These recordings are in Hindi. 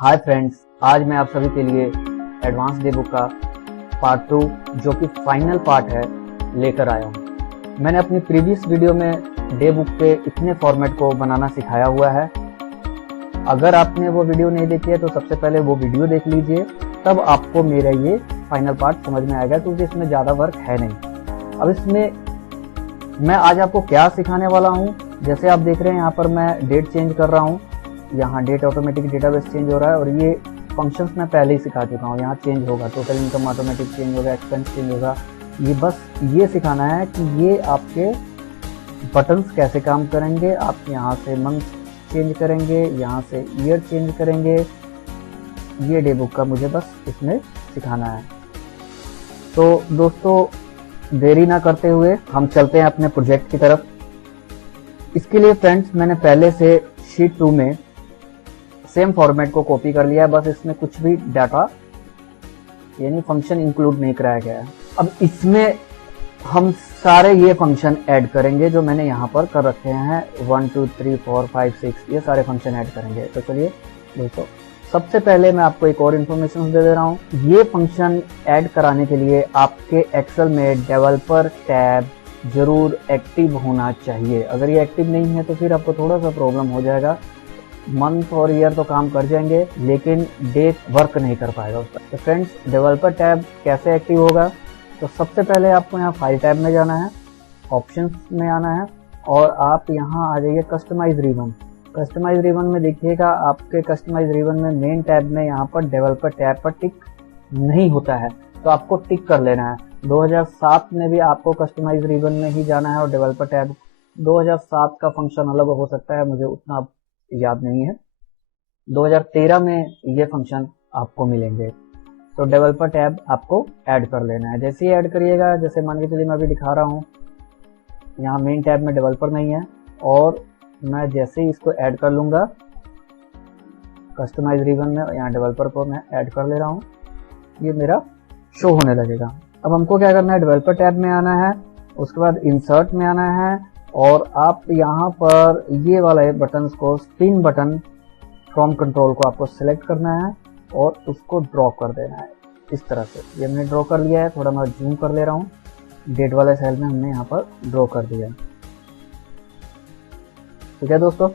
हाय फ्रेंड्स, आज मैं आप सभी के लिए एडवांस डे बुक का पार्ट 2 जो कि फाइनल पार्ट है लेकर आया हूँ। मैंने अपनी प्रीवियस वीडियो में डे बुक के इतने फॉर्मेट को बनाना सिखाया हुआ है। अगर आपने वो वीडियो नहीं देखी है तो सबसे पहले वो वीडियो देख लीजिए, तब आपको मेरा ये फाइनल पार्ट समझ में आएगा, क्योंकि इसमें ज़्यादा वर्क है नहीं। अब इसमें मैं आज आपको क्या सिखाने वाला हूँ, जैसे आप देख रहे हैं यहाँ पर मैं डेट चेंज कर रहा हूँ। यहाँ डेट ऑटोमेटिक डेटाबेस चेंज हो रहा है और ये फंक्शंस मैं पहले ही सिखा चुका हूँ। यहाँ चेंज होगा, टोटल इनकम ऑटोमेटिक चेंज होगा, एक्सपेंस चेंज होगा। ये बस ये सिखाना है कि ये आपके बटन्स कैसे काम करेंगे। आप यहाँ से मंथ चेंज करेंगे, यहाँ से ईयर चेंज करेंगे। ये डे बुक का मुझे बस इसमें सिखाना है। तो दोस्तों देरी ना करते हुए हम चलते हैं अपने प्रोजेक्ट की तरफ। इसके लिए फ्रेंड्स मैंने पहले से शीट 2 में सेम फॉर्मेट को कॉपी कर लिया है, बस इसमें कुछ भी डाटा यानी फंक्शन इंक्लूड नहीं कराया गया है। अब इसमें हम सारे ये फंक्शन ऐड करेंगे जो मैंने यहाँ पर कर रखे हैं। 1 2 3 4 5 6 ये सारे फंक्शन ऐड करेंगे। तो चलिए दोस्तों, सबसे पहले मैं आपको एक और इन्फॉर्मेशन दे रहा हूँ। ये फंक्शन ऐड कराने के लिए आपके एक्सेल में डेवलपर टैब जरूर एक्टिव होना चाहिए। अगर ये एक्टिव नहीं है तो फिर आपको थोड़ा सा प्रॉब्लम हो जाएगा। मंथ और ईयर तो काम कर जाएंगे लेकिन डेट वर्क नहीं कर पाएगा उसका। तो फ्रेंड्स, डेवलपर टैब कैसे एक्टिव होगा? तो सबसे पहले आपको यहाँ फाइल टैब में जाना है, ऑप्शंस में आना है और आप यहाँ आ जाइए कस्टमाइज रिबन। कस्टमाइज रिबन में देखिएगा, आपके कस्टमाइज रिबन में मेन टैब में यहाँ पर डेवलपर टैब पर टिक नहीं होता है, तो आपको टिक कर लेना है। 2007 में भी आपको कस्टमाइज रिबन में ही जाना है और डेवलपर टैब 2007 का फंक्शन अलग हो सकता है, मुझे उतना याद नहीं है। 2013 में ये फंक्शन आपको मिलेंगे। तो डेवलपर टैब आपको ऐड कर लेना है। जैसे ही ऐड करिएगा, जैसे मान के चलिए मैं अभी दिखा रहा हूँ, यहाँ मेन टैब में डेवलपर नहीं है और मैं जैसे ही इसको ऐड कर लूँगा कस्टमाइज रिबन में, यहाँ डेवलपर को मैं ऐड कर ले रहा हूँ, ये मेरा शो होने लगेगा। अब हमको क्या करना है, डेवलपर टैब में आना है, उसके बाद इंसर्ट में आना है और आप यहाँ पर ये वाला बटन्स को, स्पिन बटन फ्रॉम कंट्रोल को आपको सिलेक्ट करना है और उसको ड्रॉ कर देना है इस तरह से। ये हमने ड्रॉ कर लिया है, थोड़ा मैं जूम कर ले रहा हूँ। डेट वाले सेल में हमने यहाँ पर ड्रॉ कर दिया। ठीक है दोस्तों,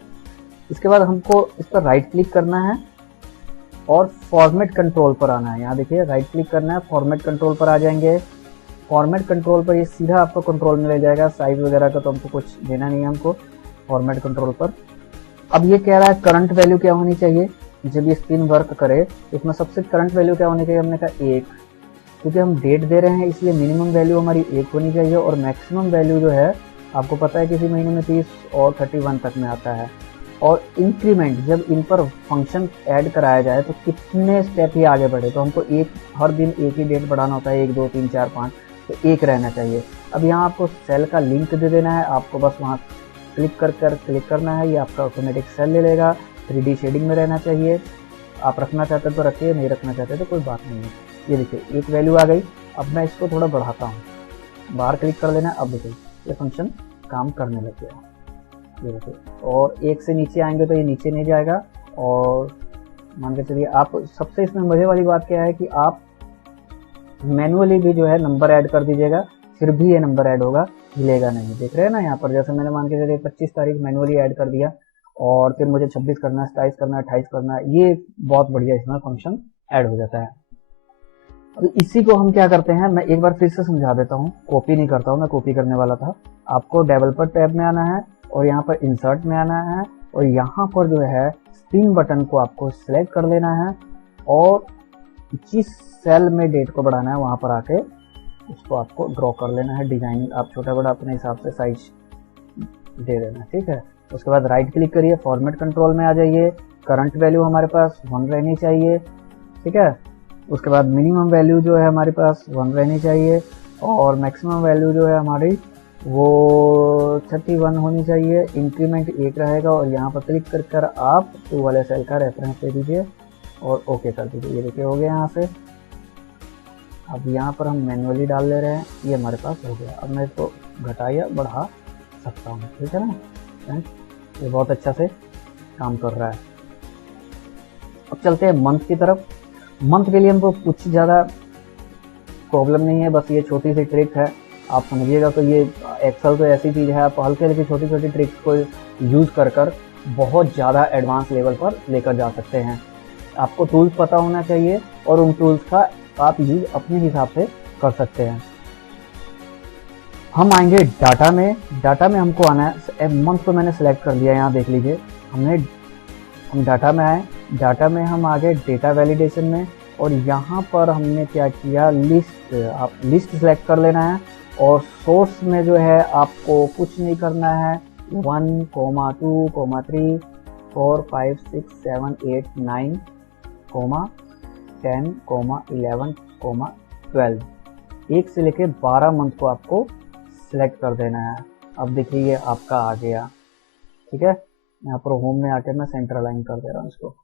इसके बाद हमको इस पर राइट क्लिक करना है और फॉर्मेट कंट्रोल पर आना है। यहाँ देखिए राइट क्लिक करना है, फॉर्मेट कंट्रोल पर आ जाएंगे। फॉर्मेट कंट्रोल पर ये सीधा आपको कंट्रोल में ले जाएगा। साइज वगैरह का तो हमको कुछ देना नहीं है हमको, फॉर्मेट कंट्रोल पर। अब ये कह रहा है करंट वैल्यू क्या होनी चाहिए जब ये स्पिन वर्क करे। इसमें सबसे करंट वैल्यू क्या होनी चाहिए? हमने कहा 1, क्योंकि हम डेट दे रहे हैं इसलिए मिनिमम वैल्यू हमारी 1 होनी चाहिए और मैक्सिमम वैल्यू जो है आपको पता है किसी महीने में 30 और 31 तक में आता है। और इंक्रीमेंट जब इन पर फंक्शन ऐड कराया जाए तो कितने स्टेप ही आगे बढ़े, तो हमको हर दिन एक ही डेट बढ़ाना होता है, 1 2 3 4 5, तो 1 रहना चाहिए। अब यहाँ आपको सेल का लिंक दे देना है, आपको बस वहाँ क्लिक क्लिक करना है, ये आपका ऑटोमेटिक सेल ले लेगा। 3D शेडिंग में रहना चाहिए, आप रखना चाहते तो रखिए, नहीं रखना चाहते तो कोई बात नहीं है। ये देखिए 1 वैल्यू आ गई। अब मैं इसको थोड़ा बढ़ाता हूँ, बाहर क्लिक कर लेना है। अब देखिए ये फंक्शन काम करने लग गया, ये देखिए। और 1 से नीचे आएंगे तो ये नीचे नहीं जाएगा। और मान के चलिए आप, सबसे इसमें मजे वाली बात क्या है कि आप मैनुअली भी जो है नंबर ऐड कर दीजिएगा, फिर भी ये नंबर ऐड होगा, हिलेगा नहीं। देख रहे हैं ना यहाँ पर, जैसे मैंने मान के चलिए 25 तारीख मैनुअली ऐड कर दिया और फिर मुझे 26 करना है, 27 करना है, 28 करना है, ये बहुत बढ़िया इसमें फंक्शन ऐड हो जाता है। अब इसी को हम क्या करते हैं, मैं एक बार फिर से समझा देता हूँ, कॉपी नहीं करता हूँ, मैं कॉपी करने वाला था। आपको डेवलपर टैब में आना है और यहाँ पर इंसर्ट में आना है और यहाँ पर जो है स्पिन बटन को आपको सिलेक्ट कर लेना है और जिस सेल में डेट को बढ़ाना है वहाँ पर आके उसको आपको ड्रॉ कर लेना है। डिजाइन आप छोटा बड़ा अपने हिसाब से साइज दे देना, ठीक है। उसके बाद राइट क्लिक करिए, फॉर्मेट कंट्रोल में आ जाइए। करंट वैल्यू हमारे पास 1 रहनी चाहिए, ठीक है। उसके बाद मिनिमम वैल्यू जो है हमारे पास 1 रहनी चाहिए और मैक्सिमम वैल्यू जो है हमारी वो 31 होनी चाहिए। इंक्रीमेंट 1 रहेगा और यहाँ पर क्लिक कर आप 2 वाले सेल का रेफरेंस दे दीजिए और ओके कर दीजिए। ये देखिए हो गया यहाँ से। अब यहाँ पर हम मैनुअली डाल ले रहे हैं, ये हमारे पास हो गया। अब मैं इसको घटा या बढ़ा सकता हूँ, ठीक है ना। ये बहुत अच्छा से काम कर रहा है। अब चलते हैं मंथ की तरफ। मंथ के लिए हमको कुछ ज़्यादा प्रॉब्लम नहीं है, बस ये छोटी सी ट्रिक है, आप समझिएगा। तो ये एक्सेल तो ऐसी चीज़ है, आप हल्के हल्की छोटी छोटी ट्रिक्स को यूज़ कर बहुत ज़्यादा एडवांस लेवल पर लेकर जा सकते हैं। आपको टूल्स पता होना चाहिए और उन टूल्स का आप यूज अपने हिसाब से कर सकते हैं। हम आएंगे डाटा में। डाटा में हमको आना है, मंथ तो मैंने सेलेक्ट कर लिया, यहाँ देख लीजिए हम डाटा में आए। डाटा में हम आ गए डेटा वैलिडेशन में, और यहाँ पर हमने क्या किया, लिस्ट, आप लिस्ट सेलेक्ट कर लेना है। और सोर्स में जो है आपको कुछ नहीं करना है, 1, 2, 3, 4, 5, 6, 7, 8, 9, 10, 11, 12, 1 से लेके 12 मंथ को आपको सिलेक्ट कर देना है। अब देखिए ये आपका आ गया, ठीक है। यहाँ पर होम में आके मैं सेंटर अलाइन कर दे रहा हूँ इसको।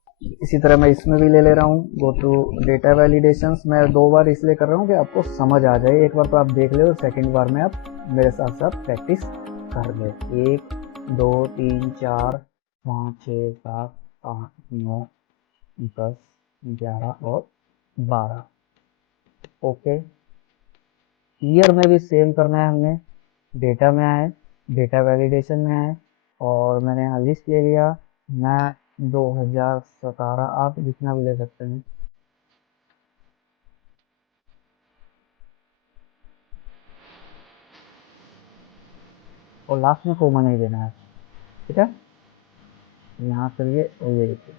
इसी तरह मैं इसमें भी ले रहा हूँ, गो टू डेटा वैलिडेशंस। मैं 2 बार इसलिए कर रहा हूँ कि आपको समझ आ जाए। एक बार तो आप देख ले और सेकेंड बार में आप मेरे साथ साथ प्रैक्टिस कर ले। 1, 2, 3, 4, 5, 6, 7, 8, 9, 10, 11 और 12। ओके, ईयर में भी सेम करना है हमने। डेटा में आए, डेटा वैलिडेशन में आए, और मैंने यहाँ लिस्ट ले लिया। मैं 2017, आप जितना भी ले सकते हैं। और लास्ट में कोमा नहीं देना है, ठीक है। यहाँ चलिए, ये देखिए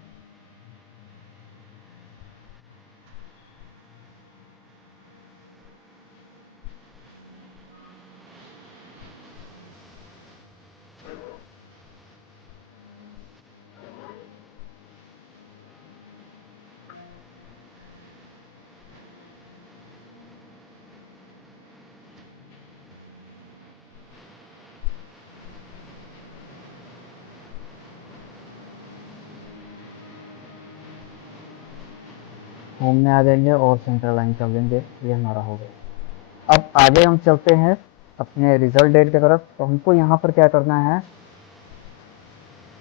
होम में आ जाएंगे और सेंटर लाइन कर देंगे, ये हमारा हो गया। अब आगे हम चलते हैं अपने रिजल्ट डेट की तरफ। तो हमको यहाँ पर क्या करना है,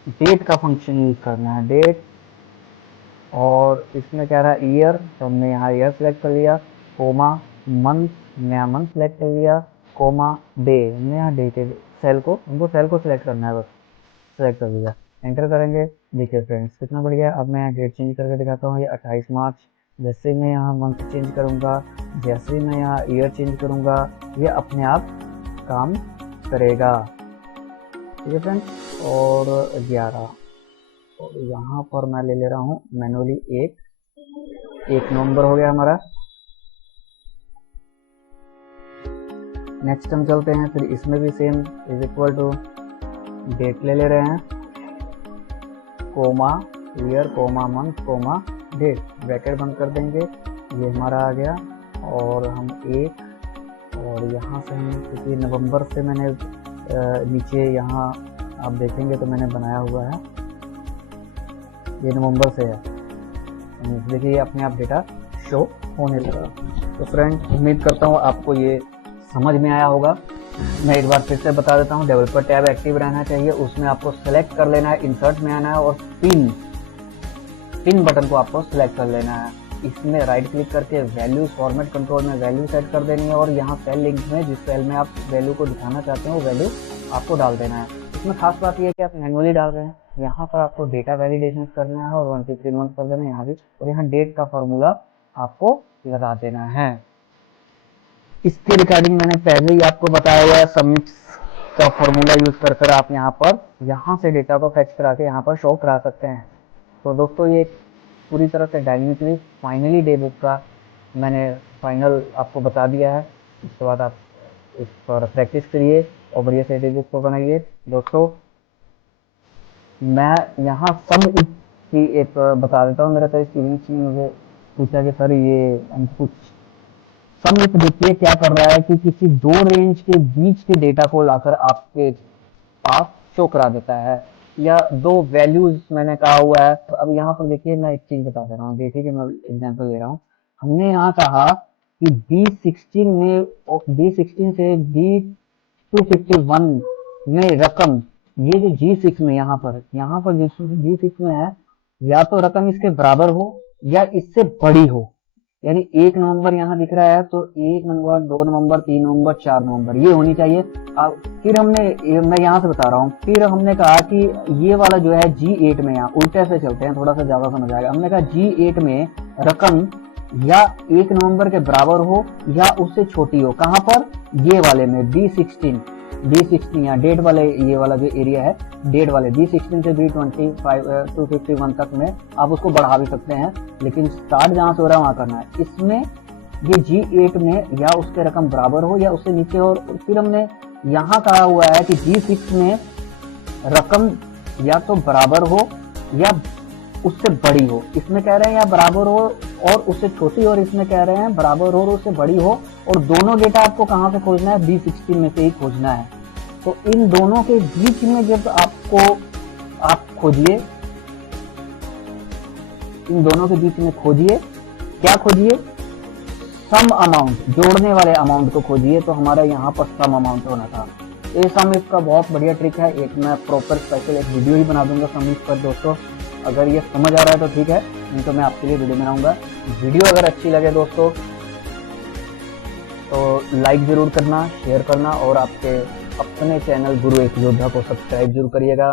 डेट का फंक्शन यूज करना है, डेट। और इसमें क्या रहा, ईयर, तो हमने यहाँ ईयर सेलेक्ट कर लिया। कोमा मंथ, नया मंथ सेलेक्ट कर लिया। कोमा डे, हमने यहाँ डे के सेल को, हमको सेल को सिलेक्ट करना है, बस सेलेक्ट कर लिया, एंटर करेंगे। देखिए फ्रेंड्स कितना बढ़ गया। अब मैं यहाँ डेट चेंज करके दिखाता हूँ, ये 28 मार्च। जैसे मैं यहाँ मंथ चेंज करूँगा, जैसे मैं यहाँ ईयर चेंज करूँगा, ये अपने आप काम करेगा, ठीक है फ्रेंड्स। और 11, और यहाँ पर मैं ले रहा हूँ मैनुअली 1 नवंबर हो गया हमारा। नेक्स्ट हम चलते हैं, फिर इसमें भी same is equal to date ले रहे हैं, comma year, comma month, comma date, bracket बंद कर देंगे। ये हमारा आ गया। और हम 1, और यहाँ से हम किसी नवंबर से मैंने नीचे यहाँ आप देखेंगे तो मैंने बनाया हुआ है, ये नवंबर से है। देखिए अपने आप डेटा शो होने लगा। तो फ्रेंड उम्मीद करता हूँ आपको ये समझ में आया होगा। मैं एक बार फिर से बता देता हूँ, डेवलपर टैब एक्टिव रहना चाहिए, उसमें आपको सेलेक्ट कर लेना है, इंसर्ट में आना है और पिन बटन को आपको सेलेक्ट कर लेना है। इसमें राइट क्लिक करके वैल्यू फॉर्मेट कंट्रोल में वैल्यू सेट कर देनी है, और यहाँ सेल लिंक में जिस सेल में आप वैल्यू को दिखाना चाहते हैं वो वैल्यू आपको डाल देना है। इसमें खास बात यह है कि आप मैनुअली डाल रहे हैं, यहाँ पर आपको डेटा वैलिडेशन करना है और 1 2 3 1 कर देना है यहाँ भी, और यहाँ डेट का फॉर्मूला आपको लगा देना है। इसके रिगार्डिंग मैंने पहले ही आपको बताया हुआ है, सबमिट का फॉर्मूला यूज कर आप यहाँ से डेटा को फैच करा के यहाँ पर शो करा सकते हैं। तो दोस्तों ये पूरी तरह से डायनेमिकली फाइनली डे बुक का मैंने फाइनल आपको बता दिया है। इसके बाद आप इस पर प्रैक्टिस करिए और बढ़िया से डे बुक को बनाइए। दोस्तों मैं यहाँ सम की एक बता देता हूँ। मेरा तो स्टूडेंट्स ने मुझे पूछा कि सर ये हम कुछ सम देखिए क्या कर रहा है कि किसी 2 रेंज के बीच के डेटा को लाकर आपके पास शो करा देता है, या 2 वैल्यूज मैंने कहा हुआ है। तो अब यहाँ पर देखिए मैं एक चीज बता दे रहा हूँ, देखिए कि मैं एग्जांपल ले रहा हूँ। हमने यहाँ कहा कि B16 में, B16 से B251 में रकम, ये जो G6 में यहाँ पर G6 में है, या तो रकम इसके बराबर हो या इससे बड़ी हो। यानी 1 नवंबर यहाँ दिख रहा है तो 1 नवंबर, 2 नवंबर, 3 नवंबर, 4 नवंबर ये होनी चाहिए। फिर मैं यहाँ से बता रहा हूँ, फिर हमने कहा कि ये वाला जो है G8 में, यहाँ उल्टे से चलते हैं थोड़ा सा ज्यादा समझ आएगा। हमने कहा G8 में रकम या 1 नवंबर के बराबर हो या उससे छोटी हो। कहाँ पर? ये वाले में B16 यहाँ डेट वाले, ये वाला जो एरिया है डेट वाले B16 से B25 251 तक में आप उसको बढ़ा भी सकते हैं, लेकिन स्टार्ट जहां से हो रहा है वहां करना है। इसमें ये G8 में या उसके रकम बराबर हो या उससे नीचे। और फिर हमने यहाँ कहा हुआ है कि G6 में रकम या तो बराबर हो या उससे बड़ी हो। इसमें कह रहे हैं या बराबर हो और उससे छोटी, और इसमें कह रहे हैं बराबर हो और उससे बड़ी हो। और दोनों डेटा आपको कहां से खोजना है? B16 में से ही खोजना है। तो इन दोनों के बीच में जब आप खोजिए, इन दोनों के बीच में खोजिए, क्या खोजिए? सम अमाउंट, जोड़ने वाले अमाउंट को खोजिए। तो हमारा यहाँ पर सम अमाउंट होना था। ये सम इसका बहुत बढ़िया ट्रिक है, एक मैं प्रॉपर स्पेशल एक वीडियो ही बना दूंगा सम पर दोस्तों। अगर ये समझ आ रहा है तो ठीक है, नहीं तो मैं आपके लिए वीडियो बनाऊंगा। वीडियो अगर अच्छी लगे दोस्तों तो लाइक जरूर करना, शेयर करना और आपके अपने चैनल गुरु एक योद्धा को सब्सक्राइब जरूर करिएगा।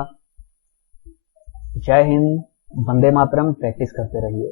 जय हिंद, वंदे मातरम। प्रैक्टिस करते रहिए।